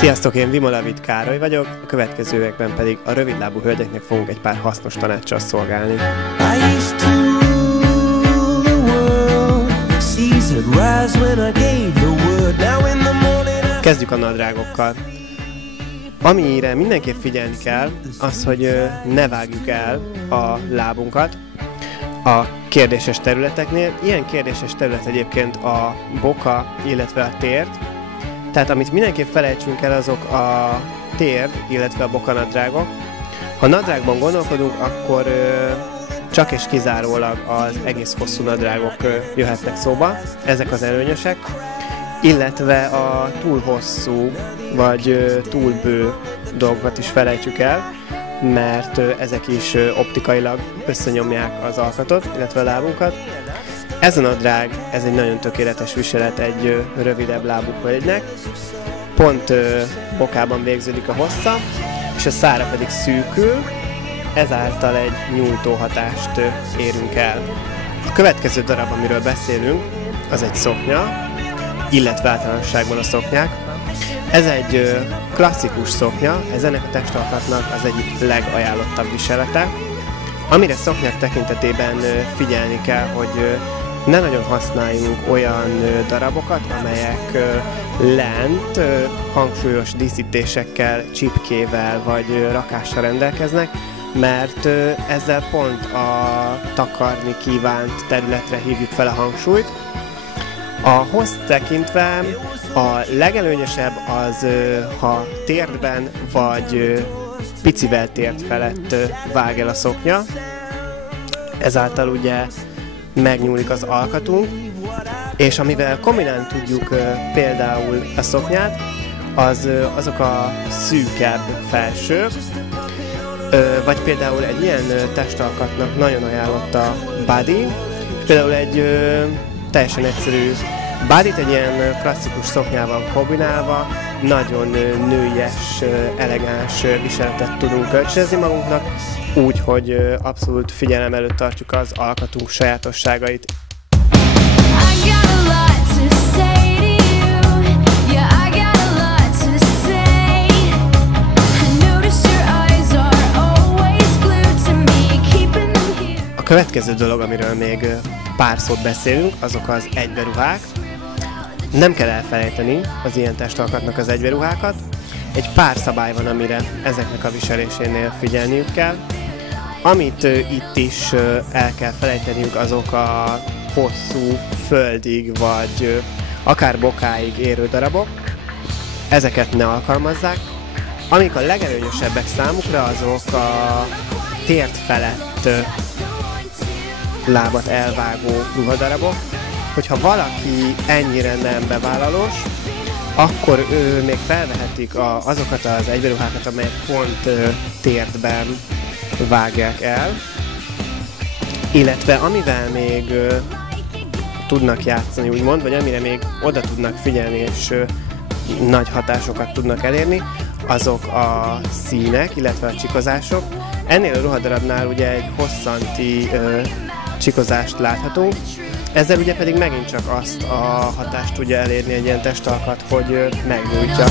Sziasztok, én Vimolavit Károly vagyok, a következőekben pedig a rövidlábú hölgyeknek fogunk egy pár hasznos tanácssal szolgálni. Kezdjük a nadrágokkal. Amire mindenképp figyelni kell, az, hogy ne vágjuk el a lábunkat a kérdéses területeknél. Ilyen kérdéses terület egyébként a boka, illetve a térd. Tehát amit mindenképp felejtsünk el, azok a térd, illetve a bokanadrágok. Ha nadrágban gondolkodunk, akkor csak és kizárólag az egész hosszú nadrágok jöhetnek szóba. Ezek az előnyösek. Illetve a túl hosszú, vagy túl bő dolgokat is felejtsük el, mert ezek is optikailag összenyomják az alkatot, illetve a lábunkat. Ez a nadrág, ez egy nagyon tökéletes viselet egy rövidebb lábú hölgynek. Pont bokában végződik a hossza, és a szára pedig szűkül, ezáltal egy nyújtó hatást érünk el. A következő darab, amiről beszélünk, az egy szoknya, illetve általánosságban a szoknyák. Ez egy klasszikus szoknya, ez ennek a testalkatnak az egyik legajánlottabb viselete. Amire szoknyák tekintetében figyelni kell, hogy ne nagyon használjunk olyan darabokat, amelyek lent hangsúlyos díszítésekkel, csipkével vagy rakással rendelkeznek, mert ezzel pont a takarni kívánt területre hívjuk fel a hangsúlyt. A hossz tekintve a legelőnyösebb az, ha térdben vagy picivel térd felett vág el a szoknya. Ezáltal ugye megnyúlik az alkatunk, és amivel kombinálni tudjuk például a szoknyát, azok a szűkebb felsők, vagy például egy ilyen testalkatnak nagyon ajánlott a body, például egy teljesen egyszerű bodyt egy ilyen klasszikus szoknyával kombinálva nagyon nőies, elegáns viseletet tudunk kölcsönözni magunknak, úgy, hogy abszolút figyelem előtt tartjuk az alkatunk sajátosságait. A következő dolog, amiről még pár szót beszélünk, azok az egyberuhák. Nem kell elfelejteni az ilyen testalkatnak az egyberuhákat. Egy pár szabály van, amire ezeknek a viselésénél figyelniük kell. Amit itt is el kell felejteniük, azok a hosszú, földig vagy akár bokáig érő darabok. Ezeket ne alkalmazzák. Amik a legelőnyösebbek számukra, azok a térd felett lábat elvágó ruhadarabok. Hogyha valaki ennyire nem bevállalós, akkor ő még felvehetik azokat az egyberuhákat, amelyek pont térdben vágják el. Illetve amivel még tudnak játszani, úgymond, vagy amire még oda tudnak figyelni, és nagy hatásokat tudnak elérni, azok a színek, illetve a csikozások. Ennél a ruhadarabnál ugye egy hosszanti csikozást láthatunk, ezzel ugye pedig megint csak azt a hatást tudja elérni egy ilyen testalkat, hogy megnyújtja.